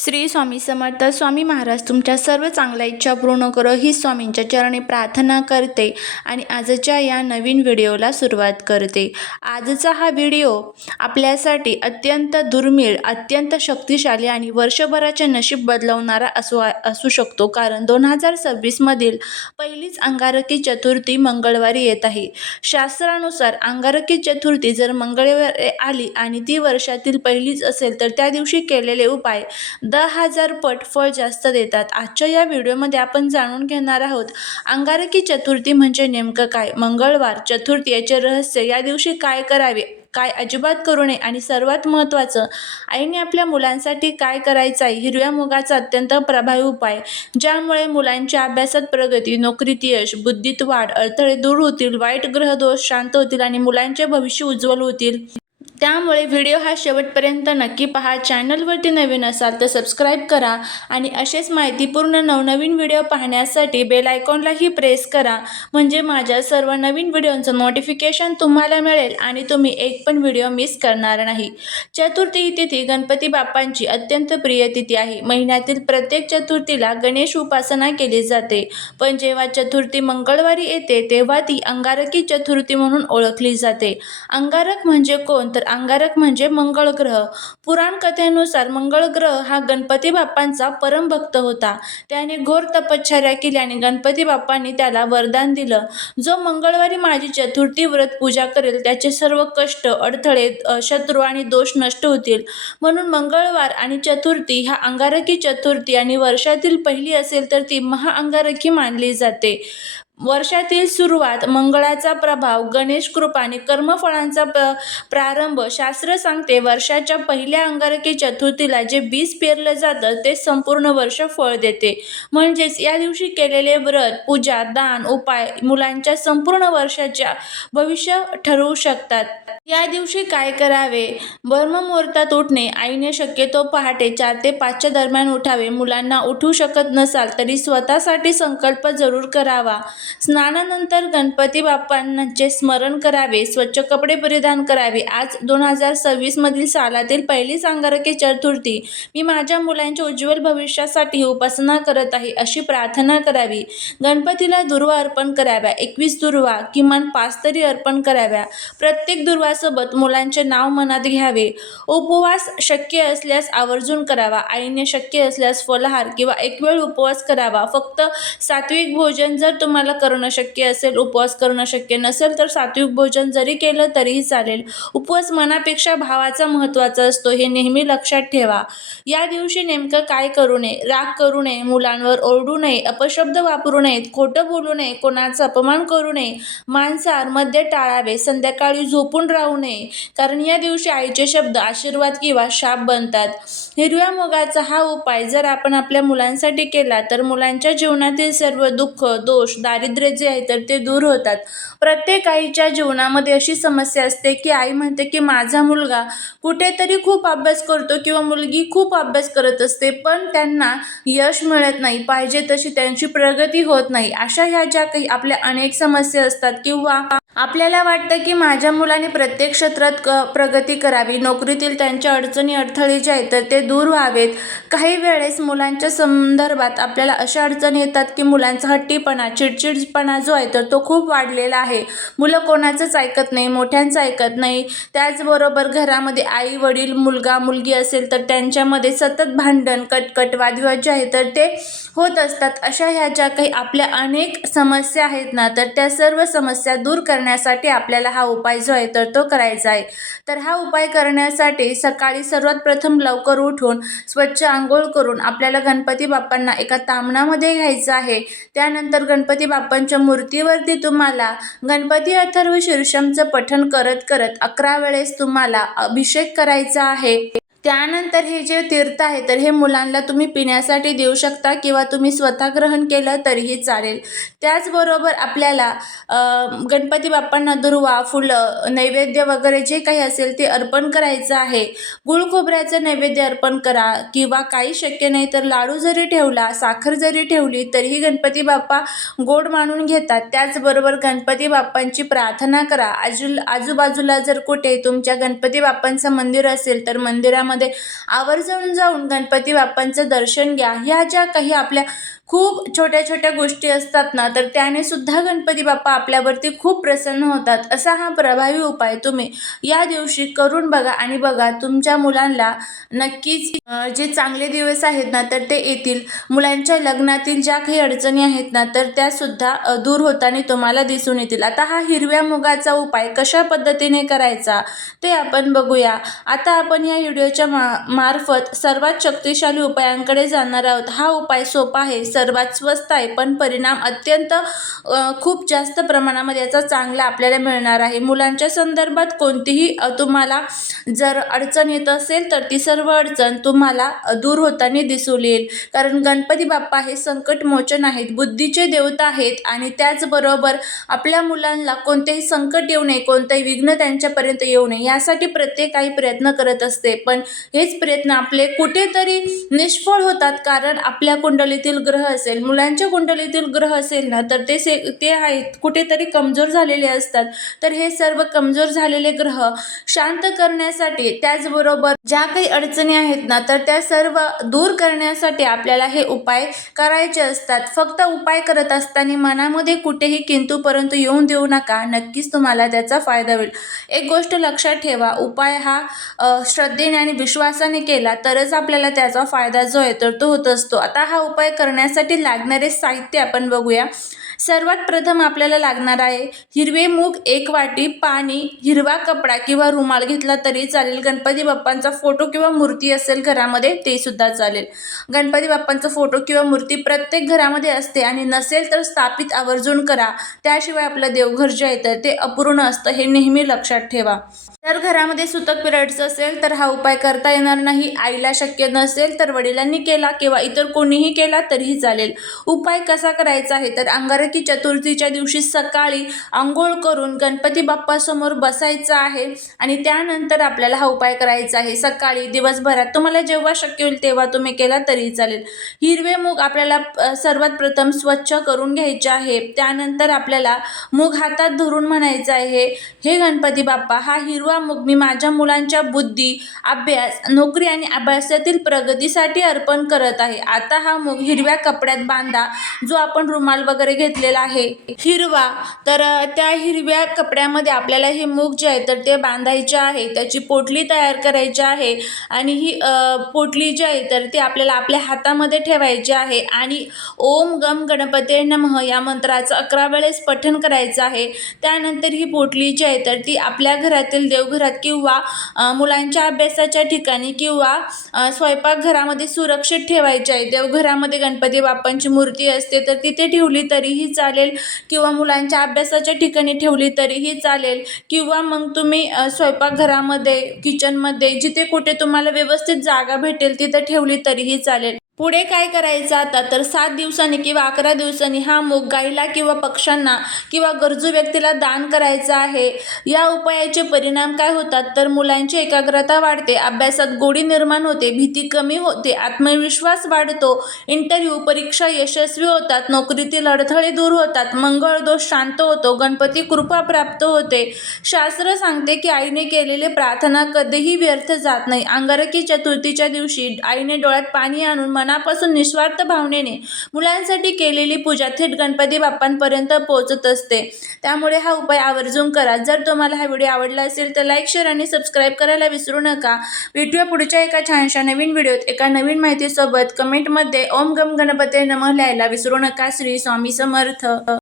श्री स्वामी समर्थ. स्वामी महाराज तुमच्या सर्व चांगल्या इच्छा पूर्ण करो ही स्वामींच्या चरणी प्रार्थना करते आणि आजच्या या नवीन व्हिडिओला सुरुवात करते. आजचा हा व्हिडिओ आपल्यासाठी अत्यंत दुर्मिळ, अत्यंत शक्तिशाली आणि वर्षभराचे नशीब बदलवणारा असू शकतो. कारण 2026 मधील पहिलीच अंगारकी चतुर्थी मंगळवारी येत आहे. शास्त्रानुसार अंगारकी चतुर्थी जर मंगळवारी आली आणि ती वर्षातील पहिलीच असेल तर त्या दिवशी केलेले उपाय 10,000 पट फळ जास्त देतात. आजच्या या व्हिडिओमध्ये आपण जाणून घेणार आहोत अंगारकी चतुर्थी म्हणजे नेमकं काय, मंगळवार चतुर्थी याचे रहस्य, या दिवशी काय करावे, काय अजिबात करू नये आणि सर्वात महत्त्वाचं आईने आपल्या मुलांसाठी काय करायचं आहे. हिरव्या मुगाचा अत्यंत प्रभावी उपाय ज्यामुळे मुलांच्या अभ्यासात प्रगती, नोकरीत यश, बुद्धीत वाढ, अडथळे दूर होतील, वाईट ग्रह दोष शांत होतील आणि मुलांचे भविष्य उज्ज्वल होतील. त्यामुळे व्हिडिओ हा शेवटपर्यंत नक्की पहा. चॅनलवरती नवीन असाल तर सबस्क्राईब करा आणि असेच माहितीपूर्ण नवनवीन व्हिडिओ पाहण्यासाठी बेल आयकॉनलाही प्रेस करा, म्हणजे माझ्या सर्व नवीन व्हिडिओचं नोटिफिकेशन तुम्हाला मिळेल आणि तुम्ही एक पण व्हिडिओ मिस करणार नाही. चतुर्थी ही तिथी गणपती बाप्पांची अत्यंत प्रिय तिथी आहे. महिन्यातील प्रत्येक चतुर्थीला गणेश उपासना केली जाते, पण जेव्हा चतुर्थी मंगळवारी येते तेव्हा ती अंगारकी चतुर्थी म्हणून ओळखली जाते. अंगारक म्हणजे कोण, तर अंगारक म्हणजे मंगळ ग्रह. पुराण कथेनुसार मंगळ ग्रह हा गणपती बाप्पांचा परमभक्त होता. त्याने घोर तपश्चर्या केली आणि गणपती बाप्पांनी त्याला वरदान दिलं, जो मंगळवारी माझी चतुर्थी व्रत पूजा करेल त्याचे सर्व कष्ट, अडथळे, शत्रू आणि दोष नष्ट होतील. म्हणून मंगळवार आणि चतुर्थी ह्या अंगारकी चतुर्थी आणि वर्षातील पहिली असेल तर ती महाअंगारकी मानली जाते. वर्षातील सुरुवात, मंगळाचा प्रभाव, गणेश कृपा आणि कर्मफळांचा प्रारंभ. शास्त्र सांगते वर्षाच्या पहिल्या अंगारकी चतुर्थीला जे बीज पेरलं जातं ते संपूर्ण वर्ष फळ देते. म्हणजेच या दिवशी केलेले व्रत, पूजा, दान, उपाय मुलांच्या संपूर्ण वर्षाच्या भविष्य ठरवू शकतात. या दिवशी काय करावे? ब्रह्ममुहूर्तात उठणे. आईने शक्यतो पहाटे 4 ते 5 दरम्यान उठावे. मुलांना उठू शकत नसाल तरी स्वतःसाठी संकल्प जरूर करावा. स्नानानंतर गणपती बाप्पांचे स्मरण करावे. स्वच्छ कपडे परिधान करावे. आज 2026 मधील सालातील पहिलीच अंगारकी चतुर्थी. मी माझ्या मुलांच्या उज्ज्वल भविष्यासाठी उपासना करत आहे अशी प्रार्थना करावी. गणपतीला दुर्वा अर्पण कराव्या. 21 दुर्वा, किमान 5 तरी अर्पण कराव्या. प्रत्येक दुर्वासोबत मुलांचे नाव मनात घ्यावे. उपवास शक्य असल्यास आवर्जून करावा. आईने शक्य असल्यास फलाहार किंवा एक वेळ उपवास करावा. फक्त सात्विक भोजन जर तुम्हाला करणं शक्य असेल, उपवास करणं शक्य नसेल तर सात्विक भोजन जरी केलं तरीही चालेल. उपवास मनापेक्षा भावाचा महत्त्वाचा असतो, हे नेहमी लक्षात ठेवा. या दिवशी नेमकं काय करू नये? राग करू नये, मुलांवर ओरडू नये, अपशब्द वापरू नयेत, खोटं बोलू नये, कोणाचा अपमान करू नये, मांसाहार, मद्य टाळावे, संध्याकाळी झोपून राहू नये, कारण या दिवशी आईचे शब्द आशीर्वाद किंवा शाप बनतात. हिरव्या मुगाचा हा उपाय जर आपण आपल्या मुलांसाठी केला तर मुलांच्या जीवनातील सर्व दुःख, दोष, दारिद्र्य जे आहे तर ते दूर होतात. प्रत्येक आईच्या जीवनामध्ये अशी समस्या असते की आई म्हणते की माझा मुलगा कुठेतरी खूप अभ्यास करतो किंवा मुलगी खूप अभ्यास करत असते, पण त्यांना यश मिळत नाही, पाहिजे तशी त्यांची प्रगती होत नाही. अशा ह्या ज्या काही आपल्या अनेक समस्या असतात किंवा आपल्याला वाटतं की माझ्या मुलाने प्रत्येक क्षेत्रात प्रगती करावी, नोकरीतील त्यांच्या अडचणी, अडथळे जे आहेत तर ते दूर व्हावेत. काही वेळेस मुलांच्या संदर्भात आपल्याला अशा अडचणी येतात की मुलांचा हट्टीपणा, चिडचिडपणा जो आहे तर तो खूप वाढलेला आहे. मुलं कोणाचंच ऐकत नाही, मोठ्यांचं ऐकत नाही. त्याचबरोबर घरामध्ये आई वडील, मुलगा मुलगी असेल तर त्यांच्यामध्ये सतत भांडण, कटकट, वादविवाद जे आहे तर ते होत असतात. अशा ह्या ज्या काही आपल्या अनेक समस्या आहेत ना, तर त्या सर्व समस्या दूर करण्यासाठी आपल्याला हा उपाय जो आहे तर तो करायचा आहे. तर हा उपाय करण्यासाठी सकाळी सर्वात प्रथम लवकर उठून स्वच्छ आंघोळ करून आपल्याला गणपती बाप्पांना एका ताम्हणामध्ये घ्यायचं आहे. त्यानंतर गणपती बाप्पांच्या मूर्तीवरती तुम्हाला गणपती अथर्व शीर्षमचं पठण करत करत 11 वेळेस तुम्हाला अभिषेक करायचा आहे. त्यानंतर हे जे तीर्थ आहे तर हे मुलांना तुम्ही पिण्यासाठी देऊ शकता किंवा तुम्ही स्वतः ग्रहण केलं तरीही चालेल. त्याचबरोबर आपल्याला गणपती बाप्पांना दुर्वा, फुलं, नैवेद्य वगैरे जे काही असेल ते अर्पण करायचं आहे. गुळ खोबऱ्याचं नैवेद्य अर्पण करा किंवा काही शक्य नाही तर लाडू जरी ठेवला, साखर जरी ठेवली तरीही गणपती बाप्पा गोड मानून घेतात. त्याचबरोबर गणपती बाप्पांची प्रार्थना करा. आजूबाजूला जर कुठे तुमच्या गणपती बाप्पांचं मंदिर असेल तर मंदिरामध्ये मंदिरामध्ये आवर्जून जाऊन गणपती बाप्पांचं दर्शन घ्या. ह्या ज्या काही आपल्या खूप छोट्या छोट्या गोष्टी असतात ना, तर त्याने सुद्धा गणपती बाप्पा आपल्यावरती खूप प्रसन्न होतात. असा हा प्रभावी उपाय तुम्ही या दिवशी करून बघा आणि बघा तुमच्या मुलांना नक्कीच जे चांगले दिवस आहेत ना तर ते येतील. मुलांच्या लग्नातील ज्या काही अडचणी आहेत ना तर त्या सुद्धा दूर होताना तुम्हाला दिसून येतील. आता हा हिरव्या मुगाचा उपाय कशा पद्धतीने करायचा ते आपण बघूया. आता आपण या व्हिडिओच्या मार्फत सर्वात शक्तिशाली उपायांकडे जाणार आहोत. हा उपाय सोपा आहे, सर्वात स्वस्त आहे, पण परिणाम अत्यंत खूप जास्त प्रमाणामध्ये याचा चांगला आपल्याला मिळणार आहे. मुलांच्या संदर्भात कोणतीही तुम्हाला जर अडचण येत असेल तर ती सर्व अडचण तुम्हाला दूर होताना दिसून येईल. कारण गणपती बाप्पा हे संकटमोचन आहेत, बुद्धीचे देवता आहेत आणि त्याचबरोबर आपल्या मुलांना कोणतेही संकट येऊ नये, कोणतेही विघ्न त्यांच्यापर्यंत येऊ नये यासाठी प्रत्येक काही प्रयत्न करत असते. पण हेच प्रयत्न आपले कुठेतरी निष्फळ होतात, कारण आपल्या कुंडलीतील ग्रह असेल, मुलांच्या कुंडलीतील ग्रह असेल ना तर ते आहेत कुठेतरी कमजोर झालेले असतात. तर हे सर्व कमजोर झालेले ग्रह शांत करण्यासाठी, त्याचबरोबर ज्या काही अडचणी आहेत ना तर त्या सर्व दूर करण्यासाठी आपल्याला हे उपाय करायचे असतात. फक्त उपाय करत असताना मनामध्ये कुठेही किंतु परंतु येऊन देऊ नका, नक्कीच तुम्हाला त्याचा फायदा होईल. एक गोष्ट लक्षात ठेवा, उपाय हा श्रद्धेने आणि विश्वासाने केला तरच आपल्याला त्याचा फायदा जो आहे तर तो होत असतो. आता हा उपाय करण्यासाठी लागणारे साहित्य आपण बघूया. सर्वात प्रथम आपल्याला लागणार आहे हिरवे मूग 1 वाटी, पाणी, हिरवा कपडा किंवा रुमाल घेतला तरी चालेल. गणपती बाप्पांचा फोटो किंवा मूर्ती असेल घरामध्ये ते सुद्धा चालेल. गणपती बाप्पांचा फोटो किंवा मूर्ती प्रत्येक घरामध्ये असते आणि नसेल तर स्थापित आवर्जून करा. त्याशिवाय आपलं देवघर जे आहे तर ते अपूर्ण असतं, हे नेहमी लक्षात ठेवा. जर घरामध्ये सुतक पिरियड्स असेल तर हा उपाय करता येणार नाही. आईला शक्य नसेल तर वडिलांनी केला किंवा इतर कोणीही केला तरीही चालेल. उपाय कसा करायचा आहे तर अंगारकी चतुर्थीच्या दिवशी सकाळी आंघोळ करून गणपती बाप्पासमोर बसायचं आहे आणि त्यानंतर आपल्याला हा उपाय करायचा आहे. सकाळी दिवसभरात तुम्हाला जेव्हा शक्य होईल तेव्हा तुम्ही केला तरीही चालेल. हिरवे मूग आपल्याला सर्वात प्रथम स्वच्छ करून घ्यायचे आहे. त्यानंतर आपल्याला मूग हातात धरून म्हणायचं आहे, हे गणपती बाप्पा, हा हिरवा मूग मी माझ्या मुलांच्या बुद्धी, अभ्यास, नोकरी आणि अभ्यासातील प्रगतीसाठी अर्पण करत आहे. आता हा मूग हिरव्या कपड्यात बांधा, जो आपण रुमाल वगैरे घेतलेला आहे हिरवा, तर त्या हिरव्या कपड्यामध्ये आपल्याला हे मूग जे आहे तर ते बांधायचे आहे. त्याची पोटली तयार करायची आहे आणि ही पोटली जी आहे तर ती आपल्याला आपल्या हातामध्ये ठेवायची आहे आणि ओम गम गणपते नमः या मंत्राचं 11 वेळेस पठण करायचं आहे. त्यानंतर ही पोटली जी आहे तर ती आपल्या घरातील देवघरात किंवा मुलांच्या अभ्यासाच्या ठिकाणी किंवा स्वयंपाकघरामध्ये सुरक्षित ठेवायची आहे. देवघरामध्ये गणपती बाप्पांची मूर्ती असते तर तिथे ठेवली तरीही चालेल किंवा मुलांच्या अभ्यासाच्या ठिकाणी ठेवली तरीही चालेल किंवा मग तुम्ही स्वयंपाकघरामध्ये, किचनमध्ये जिथे कुठे तुम्हाला व्यवस्थित जागा भेटेल तिथे ठेवली तरीही चालेल. पुढे काय करायचं आता तर 7 दिवसांनी किंवा 11 दिवसांनी हा मूग गाईला किंवा पक्ष्यांना किंवा गरजू व्यक्तीला दान करायचं आहे. या उपायाचे परिणाम काय होतात तर मुलांची एकाग्रता वाढते, अभ्यासात गोडी निर्माण होते, भीती कमी होते, आत्मविश्वास वाढतो, इंटरव्ह्यू परीक्षा यशस्वी होतात, नोकरीतील अडथळे दूर होतात, मंगळ दोष शांत होतो, गणपती कृपा प्राप्त होते. शास्त्र सांगते की आईने केलेली प्रार्थना कधीही व्यर्थ जात नाही. अंगारकी चतुर्थीच्या दिवशी आईने डोळ्यात पाणी आणून मनापासून निस्वार्थ भावनेने मुलांसाठी केलेली पूजा थेट गणपती बाप्पांपर्यंत पोहोचत असते. त्यामुळे हा उपाय आवर्जून करा. जर तुम्हाला हा व्हिडिओ आवडला असेल तर लाईक, शेअर आणि सबस्क्राईब करायला विसरू नका. भेटूया पुढच्या एका छानशा नवीन व्हिडिओत एका नवीन माहितीसोबत. कमेंटमध्ये ओम गम गणपते नमः लिहायला विसरू नका. श्री स्वामी समर्थ.